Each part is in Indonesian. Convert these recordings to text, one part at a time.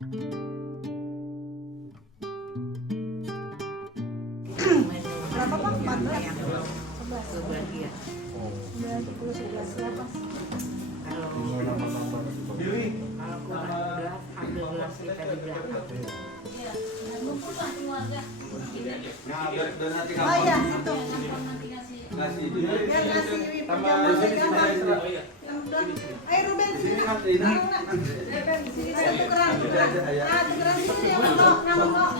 Berapa Pak? 14? 11. Kebahagiaan. 10, 11 berapa? Kalau kurang ambil gelas kita di belakang. Oh iya, itu. Biar ngasih penjaman gambar. Yang udah. Ayo Ruben, sini. Taruh nak. Ayo tukeran. Tukeran sini yang ngomong.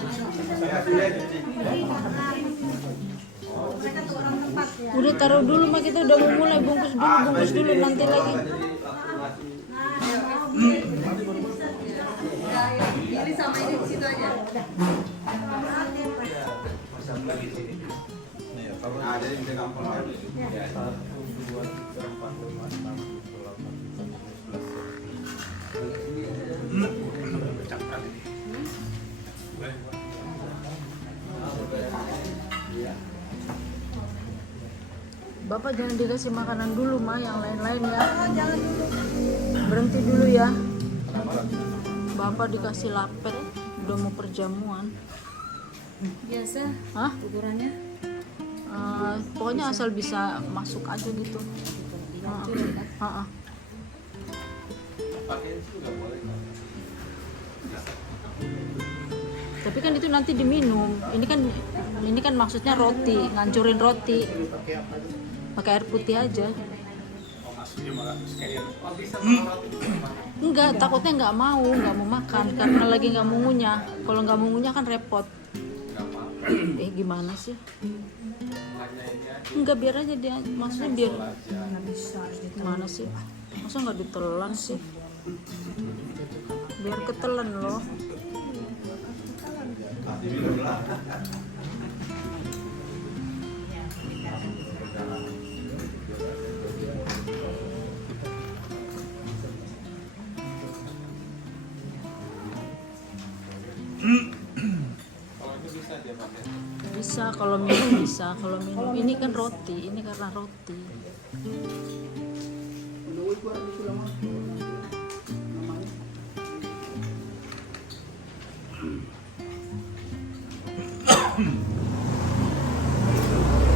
Mereka tuh orang tempat ya. Udah taruh dulu mah, kita udah mau mulai, bungkus dulu nanti lagi. Ini sama ini di situ aja. Ada yang di kampung kan? Ya. 1, 2, 3, 4, 5, 6, 11. Bapak jangan dikasih makanan dulu mah, yang lain-lain ya. Jangan dulu. Berhenti dulu ya. Bapak dikasih lapet, udah mau perjamuan. Biasa Hah? ukurannya. Pokoknya asal bisa masuk aja gitu. Heeh. Pakai itu nggak boleh. Tapi kan itu nanti diminum. Ini kan maksudnya roti, ngancurin roti. Pakai air putih aja. Enggak, takutnya nggak mau makan karena lagi nggak mau ngunyah. Kalau nggak mau ngunyah kan repot. Gimana sih? Enggak, biar aja dia, maksudnya biar. Gimana sih? Masa nggak ditelan sih? Biar ketelan loh. Bisa kalau minum, bisa kalau minum. Ini kan roti, ini karena roti.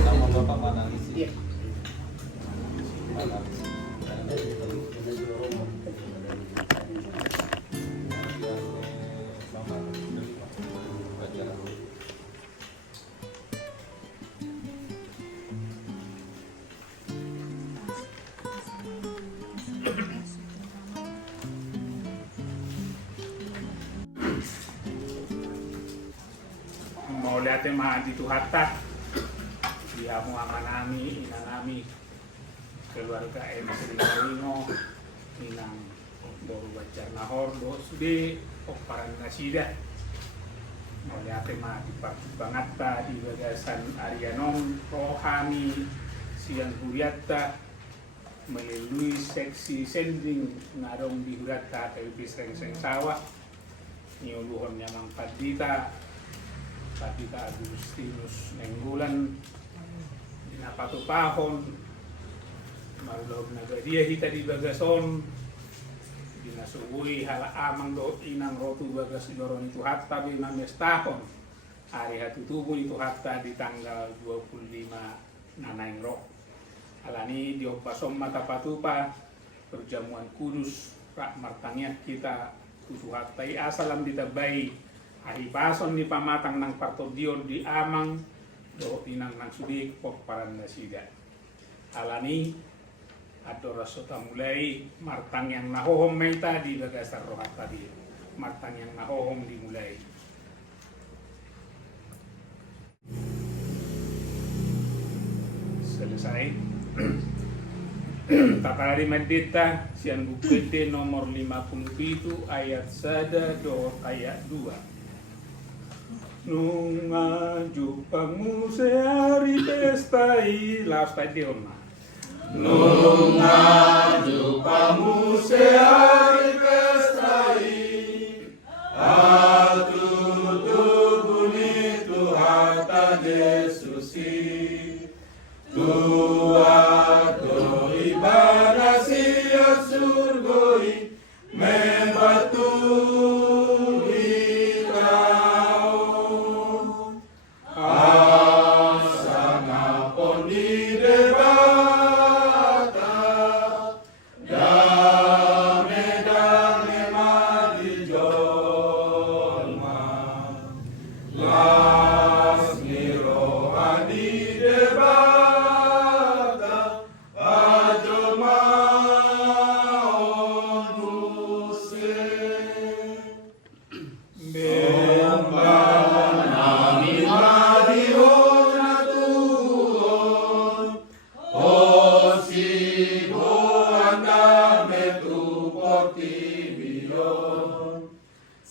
Nama Bapak mana isi? Mau lihat mah di Tuhatta, dia mau amanami, inanami, keluarga M. Sri Marino, inang baru baca nahor, sudah oparan nasida. Mau lihat mah di Pangata, di Bagasan Arianon, Rohani, Siang Huriata, melalui seksi sending ngarong di Hurata, kayu seng sawah, niuluhon nyamang Padita Agustinus Nenggulan, Dinapatupahon, Marulog Nagadia hita di Bagason, Dinasubui hala amang do inang rotu Bagas doron itu hatta binames tahun. Hari hatu tubuh itu hatta di tanggal 25 Nanaing Roh. Alani diopasom mata patupa perjamuan kudus rak martangnya kita tutu hatai asalam ditabai ahi pason di pamatang nang partodion di amang do inang nang sudik pok paran nasida. Alani atau rasota mulai martang yang nahohom meita di bagasar rohat tadi, martang yang nahohom dimulai. Selesai. Takari Medita sian bukti nomor 57 ayat 1 do ayat 2. Nunga jupamu sehari pestai la stadion. Nunga jupamu sehari pestai, aku tubuni Tuhan Yesusi, Tuhan to ibadah sia surgoi membatu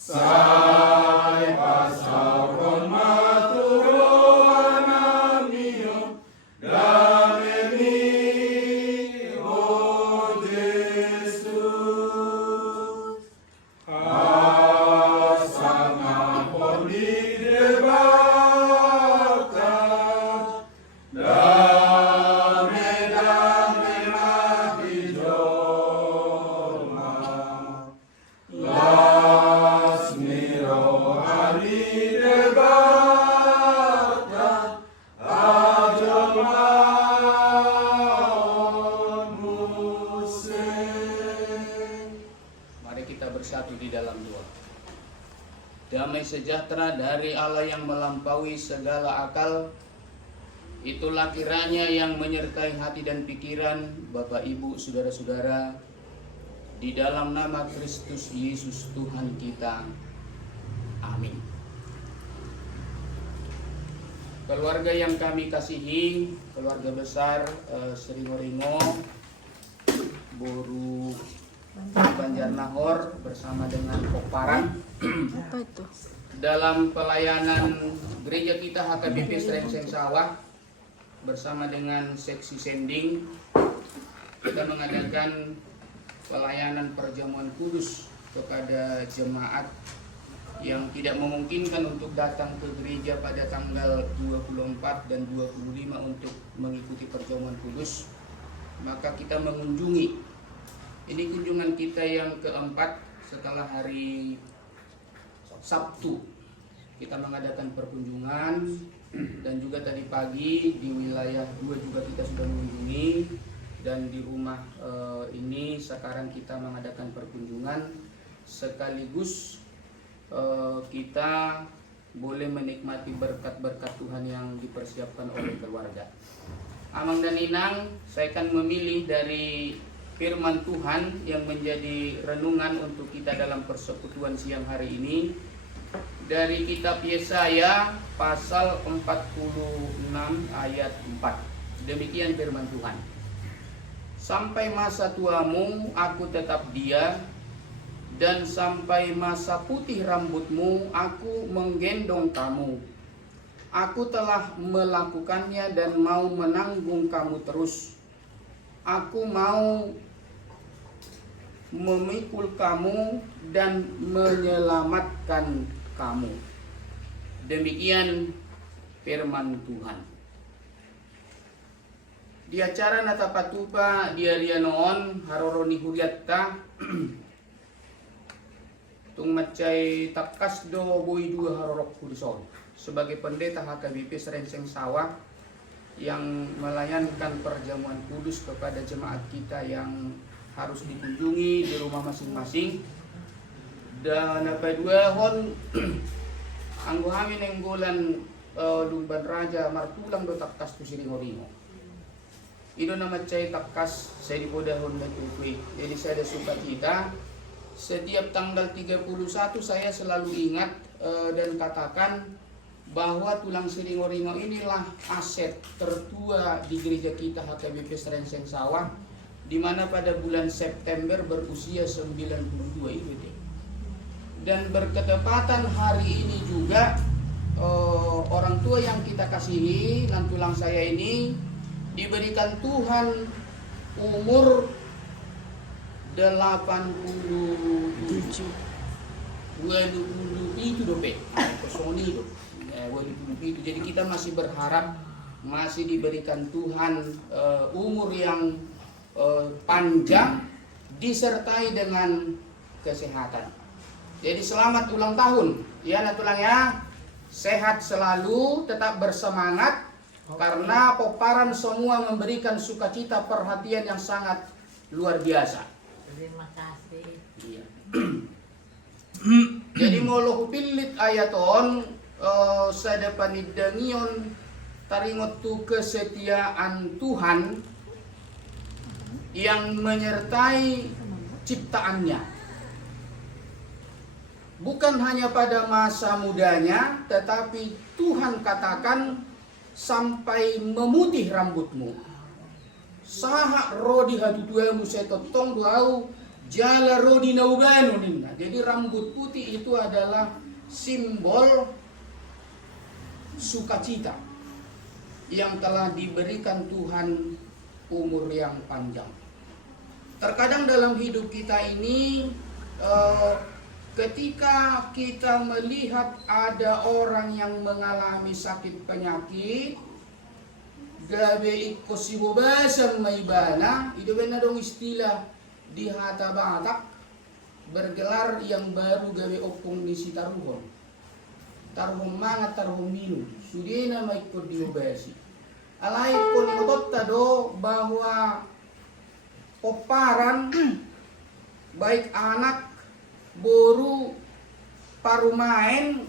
Sai pasauron maturo anamio dameni o Jesus. Asana poni debata dame dame mati joma. Las miro ali debata ajama muse. Mari kita bersatu di dalam doa. Damai sejahtera dari Allah yang melampaui segala akal, itulah kiranya yang menyertai hati dan pikiran Bapak Ibu Saudara-saudara, di dalam nama Kristus Yesus Tuhan kita. Amin. Keluarga yang kami kasihi, keluarga besar Sri Ngoringo, Boru Banjarnahor bersama dengan Koparan Apa itu? dalam pelayanan gereja kita HKBP Srengseng Sawah bersama dengan seksi sending, kita mengadakan pelayanan perjamuan kudus kepada jemaat yang tidak memungkinkan untuk datang ke gereja pada tanggal 24 dan 25 untuk mengikuti perjamuan kudus. Maka kita mengunjungi. Ini kunjungan kita yang keempat setelah hari Sabtu. Kita mengadakan perkunjungan, dan juga tadi pagi di wilayah 2 juga kita sudah mengunjungi, dan di rumah ini sekarang kita mengadakan perkunjungan sekaligus kita boleh menikmati berkat-berkat Tuhan yang dipersiapkan oleh keluarga. Amang dan Inang, saya akan memilih dari firman Tuhan yang menjadi renungan untuk kita dalam persekutuan siang hari ini dari kitab Yesaya pasal 46 ayat 4. Demikian firman Tuhan. Sampai masa tuamu aku tetap dia, dan sampai masa putih rambutmu aku menggendong kamu. Aku telah melakukannya dan mau menanggung kamu terus. Aku mau memikul kamu dan menyelamatkan kamu. Demikian firman Tuhan. Di acara natapatupa dia noon haroroni huriatta tung macai tapkas do boy dua harorok kudison sebagai pendeta HKBP Srengseng Sawah yang melayankan perjamuan kudus kepada jemaat kita yang harus dikunjungi di rumah masing-masing. Dan apa dua hon anggo hamin yang bulan lumban raja martulang do takkas tu Sri Ngoringo. Ino nama cai takkas saya di podahon batutui. Jadi saya ada sukacita. Setiap tanggal 31 saya selalu ingat dan katakan bahwa tulang Sri Ngoringo inilah aset tertua di gereja kita HKBP Srengseng Sawah, di mana pada bulan September berusia 92 itu. Dan berketepatan hari ini juga orang tua yang kita kasihi dan tulang saya ini diberikan Tuhan umur 87 itu dope kosoni do itu. Jadi kita masih berharap masih diberikan Tuhan umur yang panjang disertai dengan kesehatan. Jadi selamat ulang tahun ya tulang ya, sehat selalu, tetap bersemangat karena Poparan semua memberikan sukacita perhatian yang sangat luar biasa. Terima kasih. Iya. Jadi molo pilit ayaton sada panidangion taringot tu kesetiaan Tuhan yang menyertai ciptaannya. Bukan hanya pada masa mudanya, tetapi Tuhan katakan sampai memutih rambutmu. Saha rodi hatutuamu setotong duau Jala rodi naugano ninna. Jadi rambut putih itu adalah simbol sukacita yang telah diberikan Tuhan umur yang panjang. Terkadang dalam hidup kita ini ketika kita melihat ada orang yang mengalami sakit penyakit, gabe ikosibobasan maibana, itu benar dong istilah di hata Batak bergelar yang baru gawe opung di si taruhon mangat taruhon minum sudena maikot diobasi alai kon ikotot tado bahwa oparan baik anak boru parumain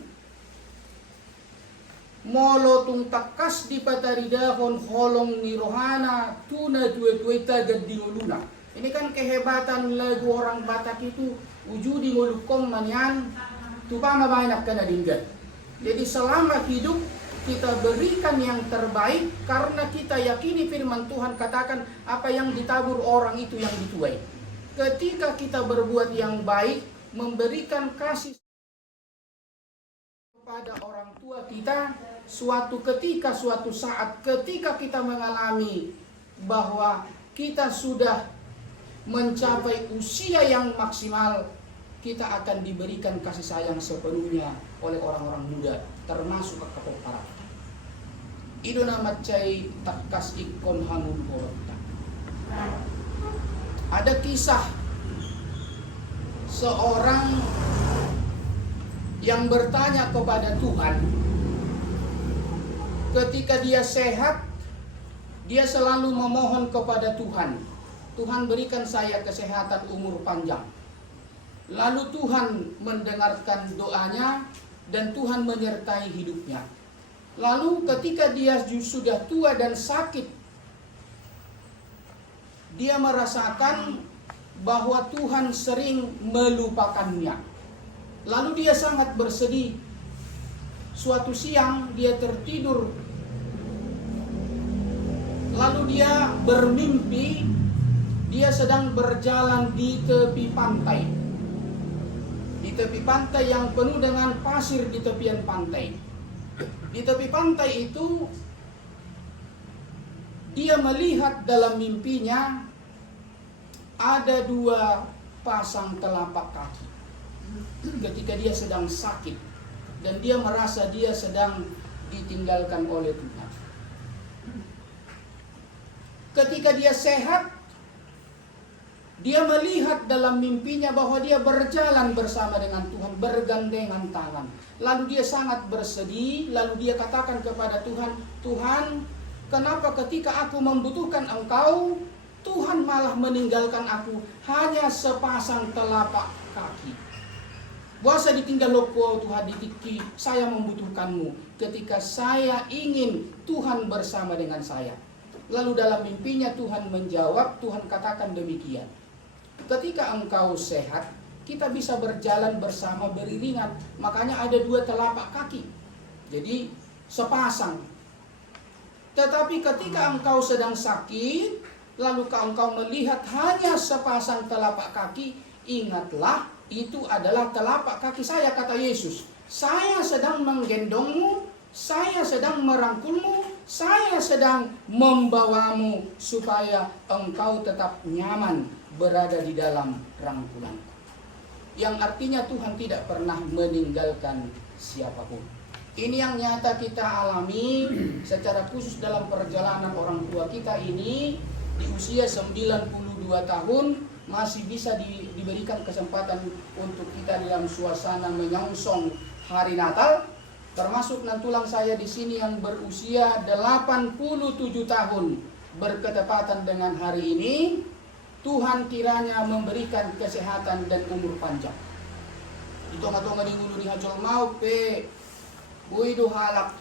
molo tung takas di pataridahon holong ni rohana tuna tuwe-tuwe tagad di luna. Ini kan kehebatan lagu orang Batak itu ujudi ngulukom manyan tupama banyak kena dinggat. Jadi selama hidup kita berikan yang terbaik karena kita yakini firman Tuhan katakan apa yang ditabur orang itu yang dituai. Ketika kita berbuat yang baik, memberikan kasih kepada orang tua kita, suatu ketika, suatu saat ketika kita mengalami bahwa kita sudah mencapai usia yang maksimal, kita akan diberikan kasih sayang sepenuhnya oleh orang-orang muda, termasuk kekepoparan. Itu nama cai takas ikon hanun horota. Ada kisah seorang yang bertanya kepada Tuhan. Ketika dia sehat, dia selalu memohon kepada Tuhan, Tuhan berikan saya kesehatan umur panjang. Lalu Tuhan mendengarkan doanya dan Tuhan menyertai hidupnya. Lalu ketika dia sudah tua dan sakit, dia merasakan bahwa Tuhan sering melupakannya. Lalu dia sangat bersedih. Suatu siang dia tertidur. Lalu dia bermimpi dia sedang berjalan di tepi pantai. Di tepi pantai yang penuh dengan pasir di tepian pantai. Di tepi pantai itu dia melihat dalam mimpinya ada dua pasang telapak kaki. Ketika dia sedang sakit dan dia merasa dia sedang ditinggalkan oleh Tuhan. Ketika dia sehat, dia melihat dalam mimpinya bahwa dia berjalan bersama dengan Tuhan, bergandengan tangan. Lalu dia sangat bersedih, lalu dia katakan kepada Tuhan, Tuhan, kenapa ketika aku membutuhkan Engkau, Tuhan malah meninggalkan aku hanya sepasang telapak kaki. Buasa ditinggal loko Tuhan ditiki, saya membutuhkanmu ketika saya ingin Tuhan bersama dengan saya. Lalu dalam mimpinya Tuhan menjawab, Tuhan katakan demikian. Ketika engkau sehat, kita bisa berjalan bersama beriringan. Makanya ada dua telapak kaki. Jadi sepasang. Tetapi ketika engkau sedang sakit, lalu engkau melihat hanya sepasang telapak kaki, ingatlah itu adalah telapak kaki saya, kata Yesus. Saya sedang menggendongmu, saya sedang merangkulmu, saya sedang membawamu supaya engkau tetap nyaman berada di dalam rangkulan. Yang artinya Tuhan tidak pernah meninggalkan siapapun. Ini yang nyata kita alami secara khusus dalam perjalanan orang tua kita ini. Di usia 92 tahun masih bisa diberikan kesempatan untuk kita dalam suasana menyongsong hari Natal. Termasuk nantulang saya di sini yang berusia 87 tahun berketepatan dengan hari ini. Tuhan kiranya memberikan kesehatan dan umur panjang. Ito-nga di ngulu ni hajol mau pe buido halak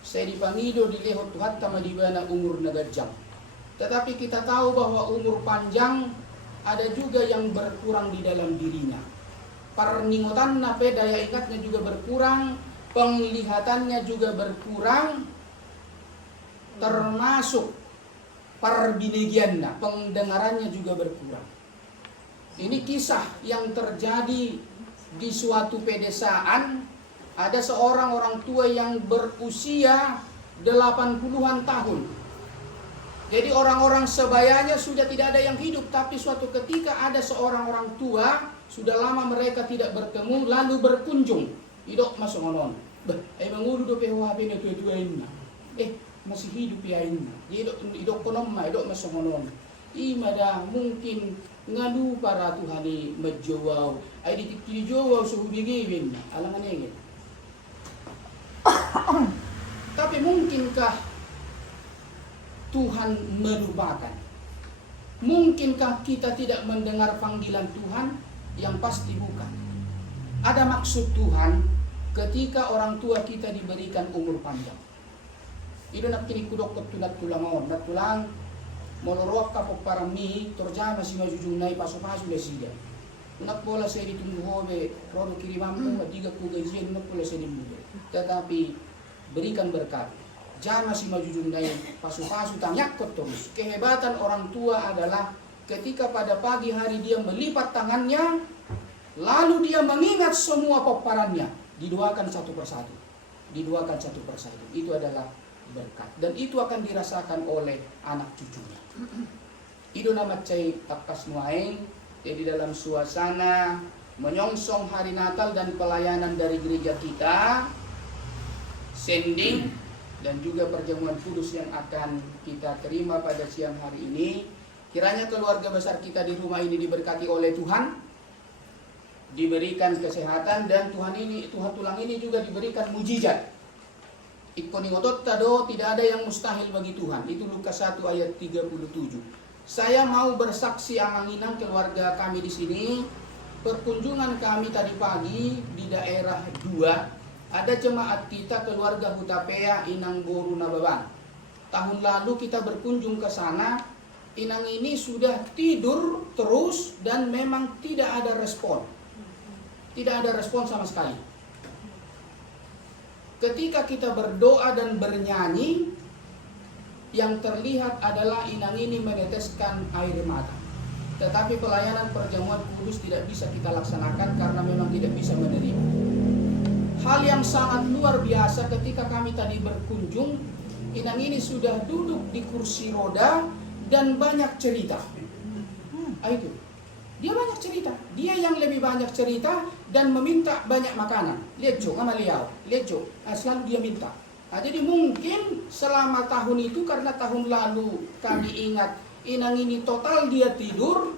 saya dipangido dilehot Tuhan tama di bana umur nagajang. Tetapi kita tahu bahwa umur panjang ada juga yang berkurang di dalam dirinya. Parningotan na pe daya ingatnya juga berkurang, penglihatannya juga berkurang, termasuk parbinigianna, pendengarannya juga berkurang. Ini kisah yang terjadi di suatu pedesaan. Ada seorang orang tua yang berusia 80-an tahun. Jadi orang-orang sebayanya sudah tidak ada yang hidup. Tapi suatu ketika ada seorang orang tua, sudah lama mereka tidak bertemu, lalu berkunjung. Idok masuk ngonon. Mengulu do PHP na tua-tua ini. Masih hidup ya ini. Idok konom ma, idok masuk ngonon. Imada mungkin ngadu para Tuhani majawaw. Ay di jawaw sa hubigibin. Alangan niya. Tapi mungkinkah Tuhan melupakan? Mungkinkah kita tidak mendengar panggilan Tuhan? Yang pasti bukan. Ada maksud Tuhan ketika orang tua kita diberikan umur panjang. Itu nak kini kudok ketulat tulangon, nak tulang molorok kapok parami torjama si majujung nai paso-paso lesida. Nak bola saya ditunggu hobe, rodo kiri mampu, diga ku gajian, nak bola saya dimulai. Tetapi berikan berkat. Jama si majujung nai paso-paso tanyak terus. Kehebatan orang tua adalah ketika pada pagi hari dia melipat tangannya, lalu dia mengingat semua peparannya, didoakan satu persatu. Didoakan satu persatu. Itu adalah berkat. Dan itu akan dirasakan oleh anak cucunya. Itu nama cai takas nuaing. Jadi dalam suasana menyongsong hari Natal dan pelayanan dari gereja kita, sending dan juga perjamuan kudus yang akan kita terima pada siang hari ini, kiranya keluarga besar kita di rumah ini diberkati oleh Tuhan, diberikan kesehatan, dan Tuhan tulang ini juga diberikan mujizat. Ikoningotot tado, tidak ada yang mustahil bagi Tuhan. Itu Lukas 1 ayat 37. Saya mau bersaksi anganginang keluarga kami di sini. Perkunjungan kami tadi pagi di daerah 2, ada jemaat kita keluarga Hutapea Inang Boru Nababang. Tahun lalu kita berkunjung ke sana. Inang ini sudah tidur terus dan memang tidak ada respon. Tidak ada respon sama sekali. Ketika kita berdoa dan bernyanyi, yang terlihat adalah Inang ini meneteskan air mata. Tetapi pelayanan perjamuan kudus tidak bisa kita laksanakan karena memang tidak bisa menerima. Hal yang sangat luar biasa ketika kami tadi berkunjung, Inang ini sudah duduk di kursi roda dan banyak cerita. Itu. Dia banyak cerita. Dia yang lebih banyak cerita dan meminta banyak makanan. Lihat Jo, sama liau. Lihat Jo, selalu dia minta. Jadi mungkin selama tahun itu, karena tahun lalu kami ingat Inang ini total dia tidur,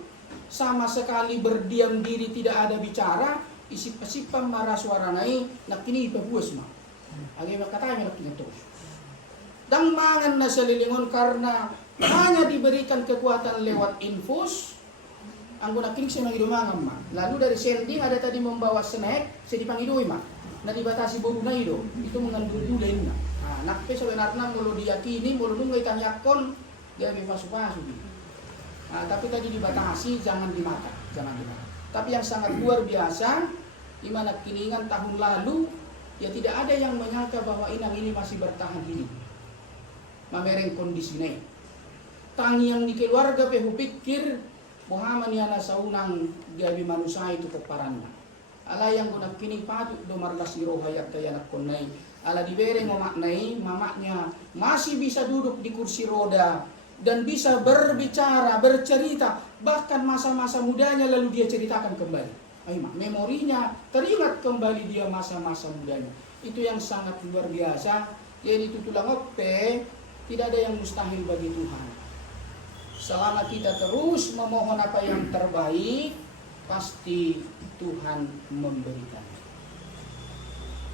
sama sekali berdiam diri, tidak ada bicara, isip-isipam marah suara naik, nak kini ipabuas mah. Agi makatanya nak kini terus. Dang mangan na sa lilingon karena hanya diberikan kekuatan lewat infus. Ang nak kini saya mangidumangan mah. Lalu dari sending ada tadi membawa snack, saya dipangidoy mah. Na dibatasi boru na itu mengandung gula ini. Nah, nakpe sebenarnya mulu diyakini, mulu nunggu itanyakon, dia pasu-pasu. Nah, tapi tadi dibatasi, jangan dimakan, jangan dimakan. Tapi yang sangat luar biasa, dimana kiningan tahun lalu, ya tidak ada yang menyangka bahwa Inang ini masih bertahan hidup. Mamereng kondisinya. Tangi yang di keluarga pehu pikir, Muhammad yana saunang gabi manusia itu keparannya. Ala yang guna kini patut domarlas iroh hayat kaya nak konai. Ala diberi memaknai mamaknya masih bisa duduk di kursi roda dan bisa berbicara, bercerita, bahkan masa-masa mudanya lalu dia ceritakan kembali. Memorinya teringat kembali dia masa-masa mudanya. Itu yang sangat luar biasa. Jadi tutulang ope, tidak ada yang mustahil bagi Tuhan. Selama kita terus memohon apa yang terbaik, pasti Tuhan memberikan.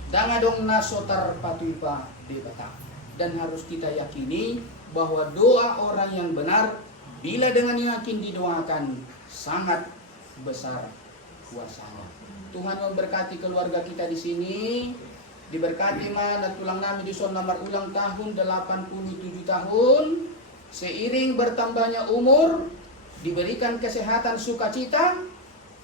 Dangadong nasotar patuipa debata. Dan harus kita yakini bahwa doa orang yang benar, bila dengan yakin didoakan, sangat besar kuasanya. Tuhan memberkati keluarga kita di sini. Diberkati mana tulang nami di son nomor ulang tahun 87 tahun. Seiring bertambahnya umur, diberikan kesehatan sukacita,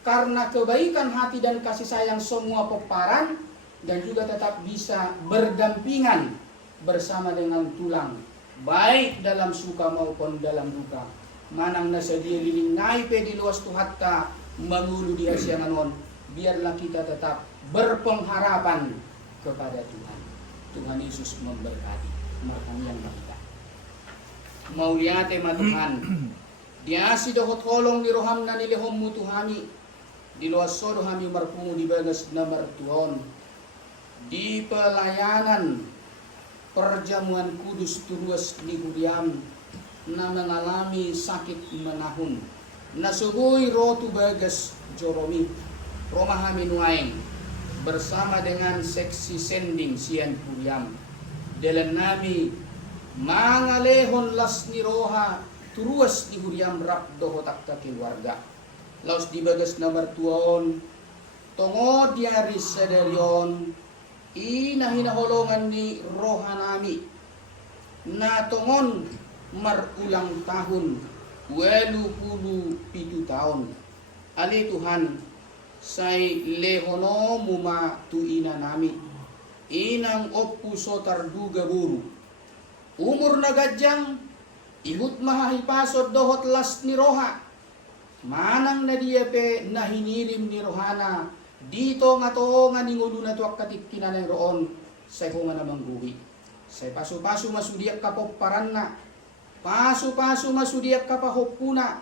karena kebaikan hati dan kasih sayang semua peparan, dan juga tetap bisa berdampingan bersama dengan tulang, baik dalam suka maupun dalam duka. Manang nasadia liling naipe di luas tuhatta, mengulu di asianganon, biarlah kita tetap berpengharapan kepada Tuhan. Tuhan Yesus memberkati. Markami yang kita. Mauliate ma Tuhan. Dia si dohot holong di roham na nilihom mu Tuhani. Di luas sodo kami marpungu di bagas namar Tuhan. Di pelayanan perjamuan kudus turuas di Huriam na mengalami sakit menahun. Nasubuhi rotu bagas Joromi. Roma kami nuaing bersama dengan seksi sending sian Huriam. Dalam nami mangalehon las ni roha turuas di Huriam rap dohotak ta keluarga. Laos di bagas namar tuon tongo diari sedarion ina hinaholongan ni roha nami na tongon marulang tahun 87 tahun. Ali Tuhan say lehono muma tuina nami inang oppu sotar duga buru umur na gadyang ihut mahahipasod dohot las ni roha manang na dia pe nahinirim ni rohana dito nga to nga ningulo na tuwak katikkinan ng roon say hunga na mangguhi say pasu-pasu masudiak kapopparan na pasu-pasu masudiak kapahoppuna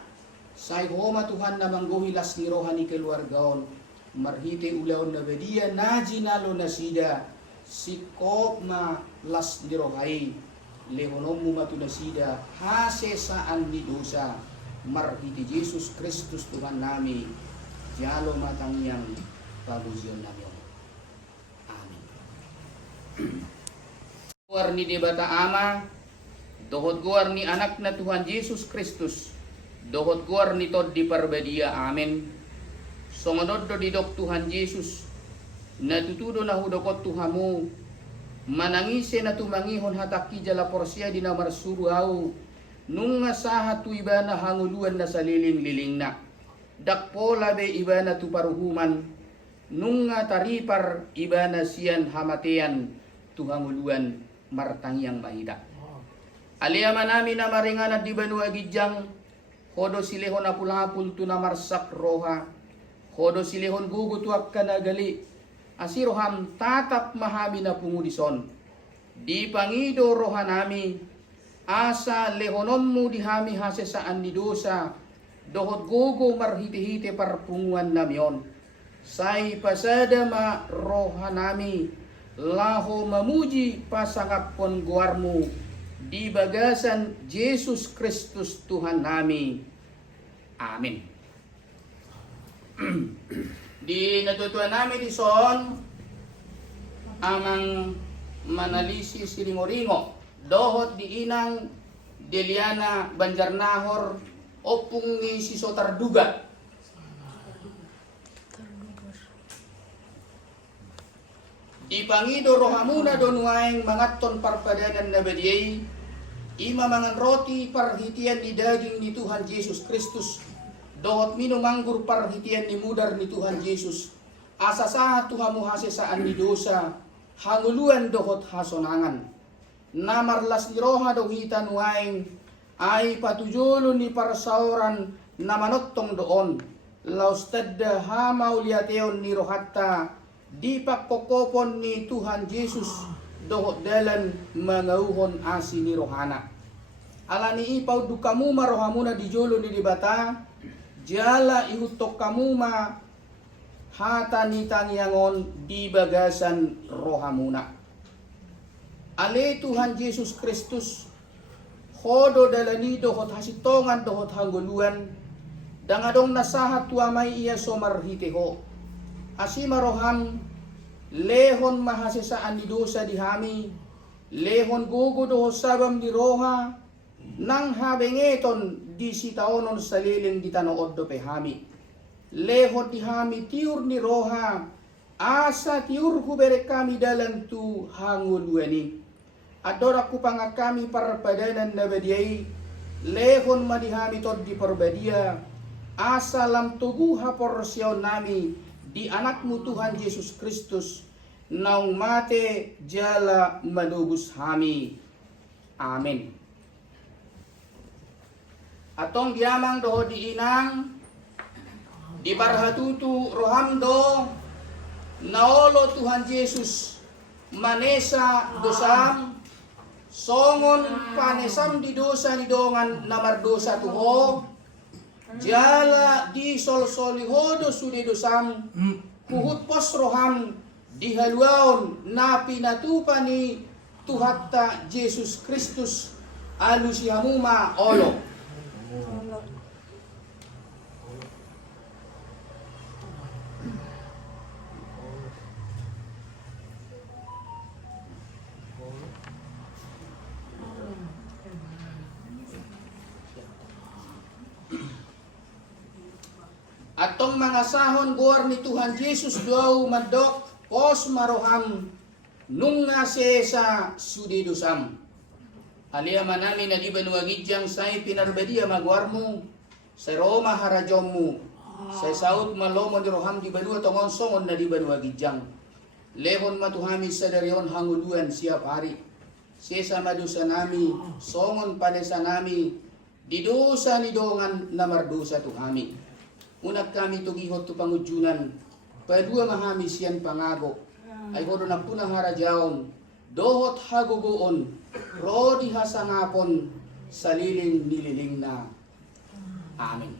say homa Tuhan na mangguhi las ni roha ni keluargaon marhite ulaon na bedia na jinalo na sida sikop na las ni rohai lehonom mo matunasida hase saan ni dosa marhiti Jesus Kristus Tuhan nami jalo matangyang paguzion namin. Amin. Guar ni debata ama dohot guar ni anak na Tuhan Jesus Kristus dohot guar ni tod di parbadia. Amin. Songodod do didok Tuhan Jesus natutudo na hudokot Tuhamu manangise na tumangihon hataki jala porsia di namar suruau nung sahat tu iba na hanguluan na saliling-liling na dakpo labe iba na tuparuhuman nung taripar iba na siyan hamatean tuhanguluan martangyang mahita. Aliyaman namin na maringan at di banua gidyang hodo silehon apul-apul tu na marsak roha hodo silehon gugutuak ka nagali asiroham tatap mahami na pungudison. Di pangido rohanami asa lehonom mo dihami hase saan ni dosa dohot gogo marhiti-hiti parpunguan namyon. Say pasada ma rohanami laho mamuji pasangapon guarmu di bagasan Jesus Kristus Tuhan nami. Amin. Di natutuan namin ison amang manalisi siringo-ringo dohot di inang Deliana Banjarnahor opung ni si Sotarduga di pangido rohamuna donuaeng mangaton parpadanan na badiyay ima mangan roti parhitian di daging ni Tuhan Yesus Kristus dohot minumanggur parhitian ni mudar ni Tuhan Yesus asa sa Tuhamu hase saan ni dosa hanguluan dohot hasonangan namarlas ni roha dohitan waing ay patujulun ni parsauran na manottong doon laustadda hamaw liateon ni rohatta di pakpokopon ni Tuhan Yesus dohot dalan mangauhon asi ni rohana alani ipaw dukamu marohamuna di jolo ni dibata jala ihutok kamuma hata ni tangyangon di bagasan rohamuna. Ale Tuhan Yesus Kristus hodo dalani dohot hasitongan dohot hangguluan dangadong nasahat tuamay iya somarhiteho asima roham lehon mahasesaan ni dosa dihami lehon gugo dohot sabam di roha nang habengeton di sitaonon saliling di tanood do pehami lehot dihami tiur ni roha asa tiur hubere kami dalam tu hanguluani adora ku pangakami parpadanan na badiyay lehon madihami tod di parbadia asa lam tuguha porsyaw nami di anakmu Tuhan Yesus Kristus naung mate jala manubus hami. Amin. Atong diamang doho di inang Di parhatutu rohamdo naolo Tuhan Yesus manesa dosam songon panesam di dosa ni dongan namar dosa tuho jala di sol solihodo sude dosam puhut pos roham di haluaon na pinatupani Tuhatta Yesus Kristus alusihamuma olo. Atong mga sahon buar ni Tuhan Yesus daw madok pos maroham nung nga sa sudi dosam. Alia manami na di banuagidjang say pinarbadia magwarmo sa Roma harajommu sa saut malomo di roham di banua tongon songon na di banuagidjang. Lehon matuhami sa darion hanguluan siap hari. Sesa madusa nami songon padesa nami di dosa ni dongan na mardosa tuhami. Unak kami tugihot tu pangujunan, padua mahami siyan pangago, ay kodo na punang harajaon, dohot hagugoon, rodi hasangapon, saliling nililing na. Amin.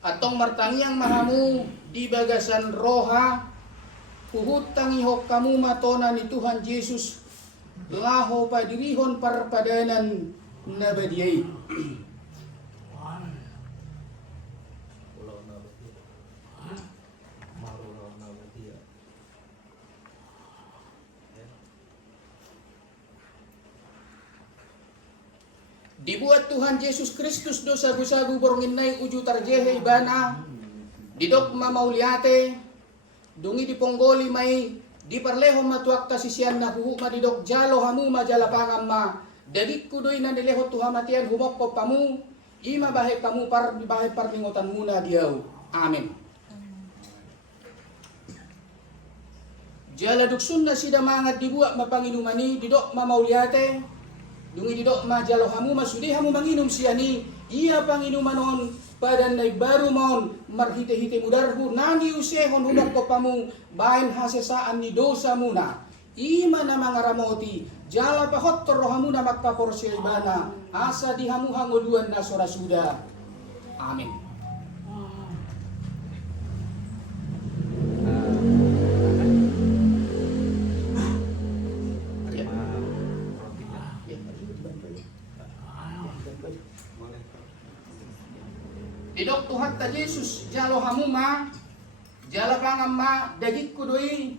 Atong martangiang mahamu, di bagasan roha, puhut tangihok kamu matona ni Tuhan Yesus, laho padirihon parpadanan na badiyay. Dibuat Tuhan Yesus Kristus do sagu-sagu borongin nai uju tarjehe ibana didok mamauliate dungi diponggoli mai di parleho matuak tasisian na huhu madidok jalo hamu majala pangamma dadik kudoy na nileho tuhamatian humokko pamu ima bahe pamu par di bahe parlingotan muna diaw. Amin. Jala duksun na sida mangat dibuat mapanginumani didok mamauliate dungi didok majalo hamu masudi hamu manginum siani iya panginumanon padan nay baru maon marhite-hite mudarhu nani usehon humok ko pamu bain hasesaan ni dosa muna ima na mga ramoti jala pahot rohamu na magpaporsi ibana asa di hamu hanguluan na sorasuda. Amin. Didok Tuhatta Yesus jalo hamuma jala pangamma dagik kudoi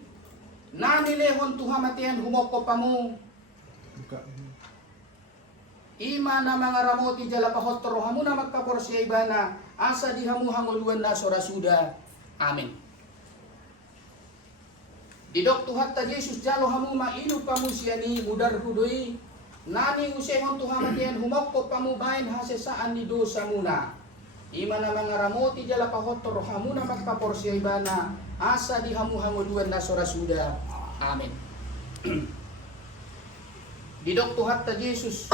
nani lehon tuhamatian humoko pamu ima na mga ramoti jala pahotro hamuna magkaporsi ibana asa di hamu hanguluan na sorasuda. Amin. Didok Tuhatta Yesus jalo hamuma inu pamu siani mudar kudoi nani usehon tuhamatian humoko pamu bain hasesaan ni dosa muna ima na mga ramoti jala pahotor hamuna magpaporsi ibana asa di hamu hanguluan na sorasuda. Amin. Didok Tuhatta Yesus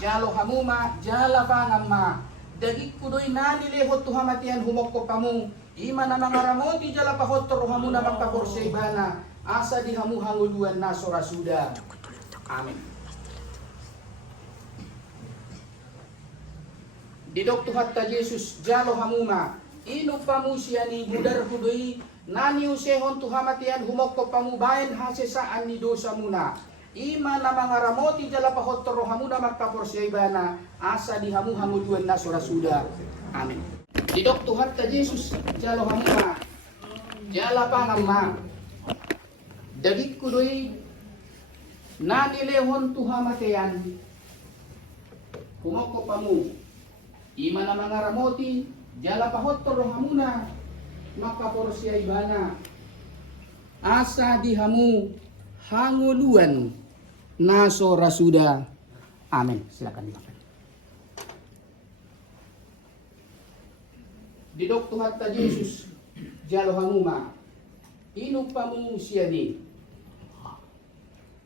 jalo hamuma jala pangamma dagik kudoy nani lehot tuhamatian humokko pamu ima na mga ramoti jala pahotor hamuna magpaporsi ibana asa di hamu hanguluan na sorasuda. Amin. Didok Tuhatta Yesus jalo hamuma inu pamu siani budar hudoi nani usehon tuhamatian humokko pamu bain hasesaan ni dosa muna ima na mga ramoti jala pahotro hamuna magkaporsi ibana asa di hamu hanguluan na sorasuda. Amin. Didok Tuhatta Yesus jalo hamuma jala pangamma dagik kudoi nani lehon tuhamatian humokko pamu ima na mga ramoti jala pahotro hamuna makaporsi ibana asa di hamu hanguluan na sorasuda. Amin. Silakan. Didok Tuhatta Yesus jalo hamuma inu pamu siani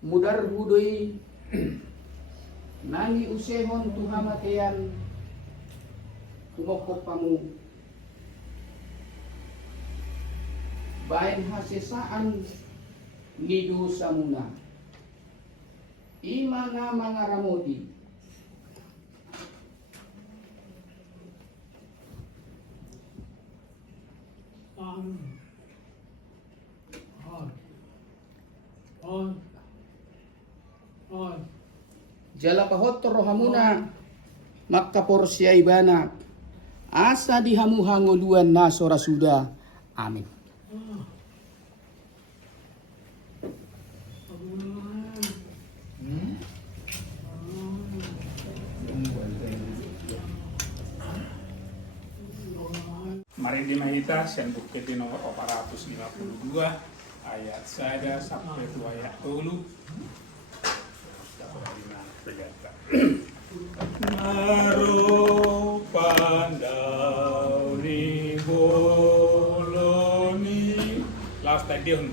mudar hudoi nani usehon tuhamatian humokko pamu bain hasesaan ni dosa muna. Imana mangaramodi. Jala pahotor rohamuna makkaporsia ibana asa dihamuhangoluan na sorasuda. Amin. Mari dimahita Sen Bukti nomor 452 ayat sada sampai tu ayat 10. Maro pandau ni boloni last stadium.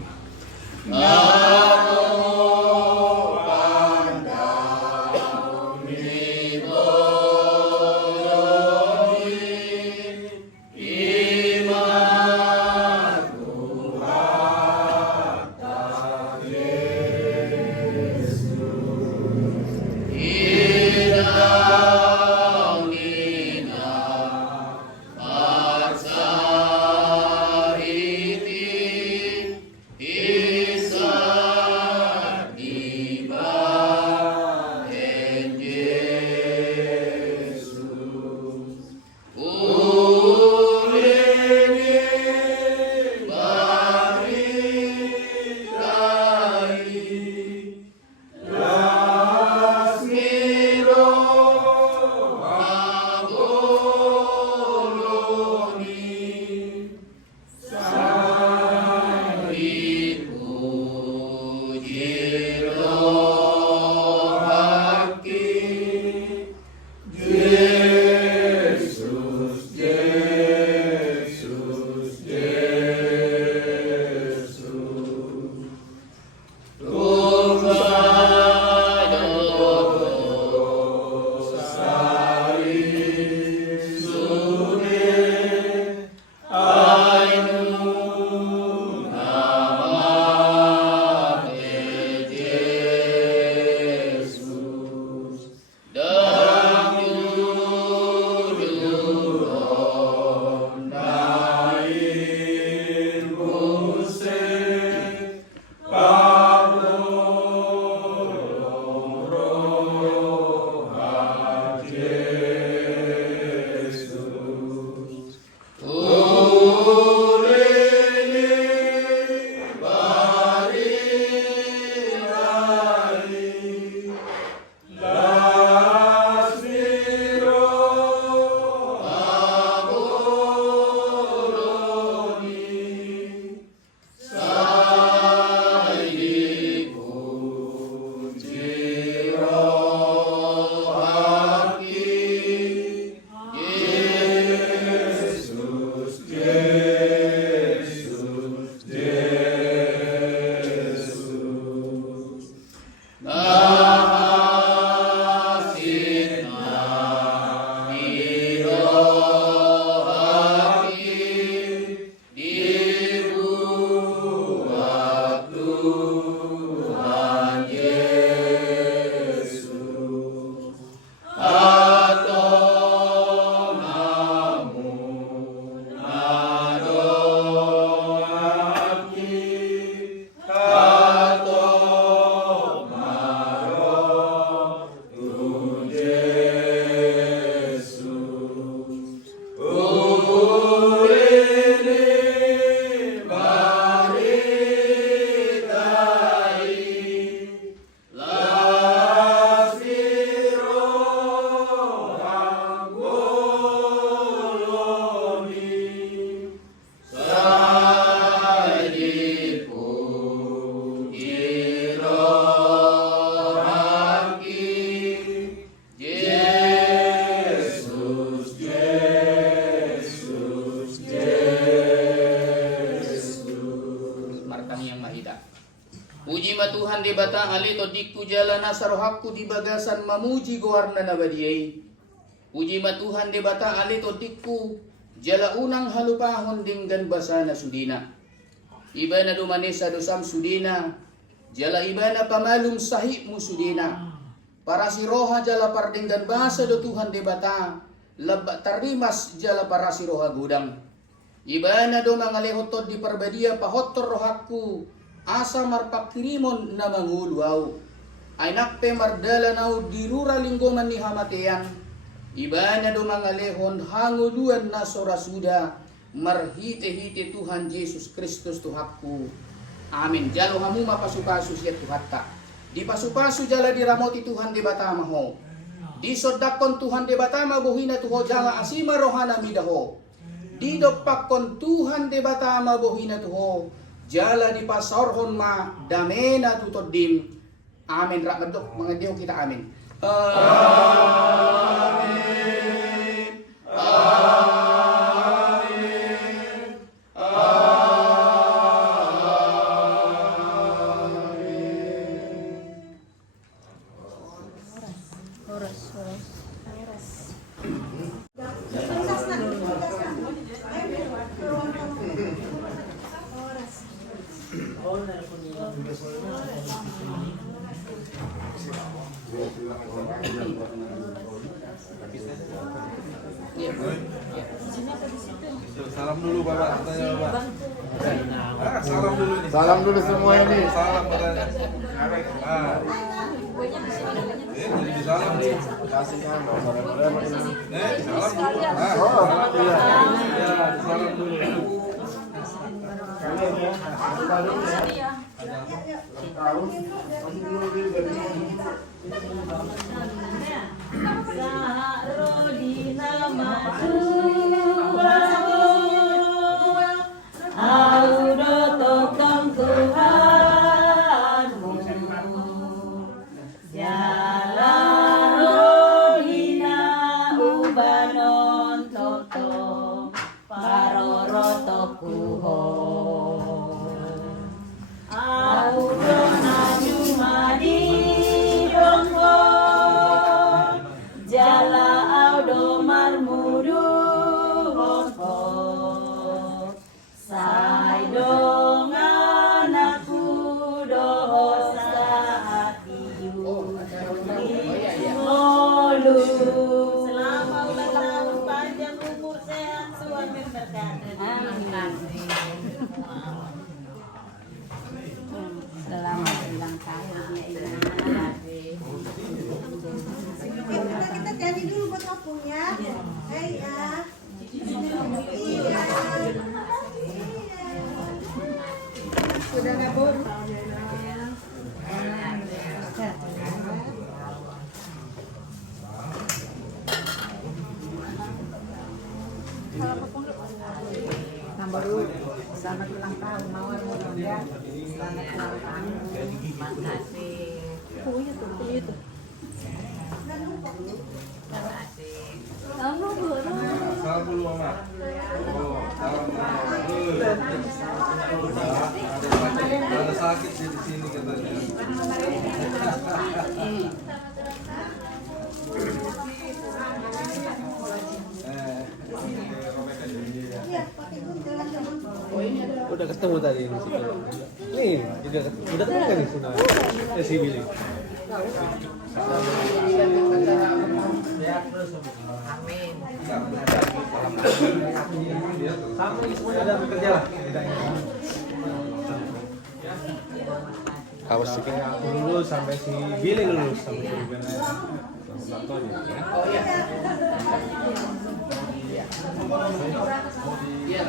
Puji ma Tuhan di batang alito dikku jalana sarohakku di bagasan mamuji gowarna nabadiai. Puji ma Tuhan di batang alito dikku jala unang halupahon dinggan basana sudina. ibana dumanesa dosam sudina, jala ibana pamalum sahih musudina. Para siroha jala pardenggan bahasa do Tuhan debata, lebak tarimas jala para siroha gudang. Ibana do mangalehotod di perbadia pahotor rohaku, asa marpakirimon na manguluaw. Ainak pe mardala nau dirura linggongan ni hamatean. Ibana do mangalehon hanguluan na sorasuda, marhite-hite Tuhan Yesus Kristus Tuhanku. Amin. Jalo hamu mapasupasu siya Tuhatta. Di pasu-pasu jala diramoti Tuhan di batama ho. Di sodakon Tuhan di batama bohina tuho jala asima rohana midaho. Di dopakon Tuhan di batama bohina tuho jala di pasorhon ma damena tutodim. Amin. Rakmadok mga Diyo kita amin. Amin. Salam dulu Bapak, tanya Bapak. Salam dulu nih. Salam dulu semua ini. Salam katanya. Jadi salam nih. Kasih kan. Salam dulu. Salam dulu. Selamat ulang tahun ya Ibu. Kita jadi dulu buat opungnya. Ya. Iya. Sudah nabur. Baru selamat ulang tahun Mawar ya. Selamat ulang tahun. Makasih. Itu. Salam dulu Mama. Oh, salam dulu. Ada sakit di sini katanya. Udah ketemu tadi ini. Nih, udah ketemu kan di sini. Si Billy. Sama ini semuanya ada bekerja lah. Harus sih aku lulus sampai si Billy lulus sampai si Billy. Iya.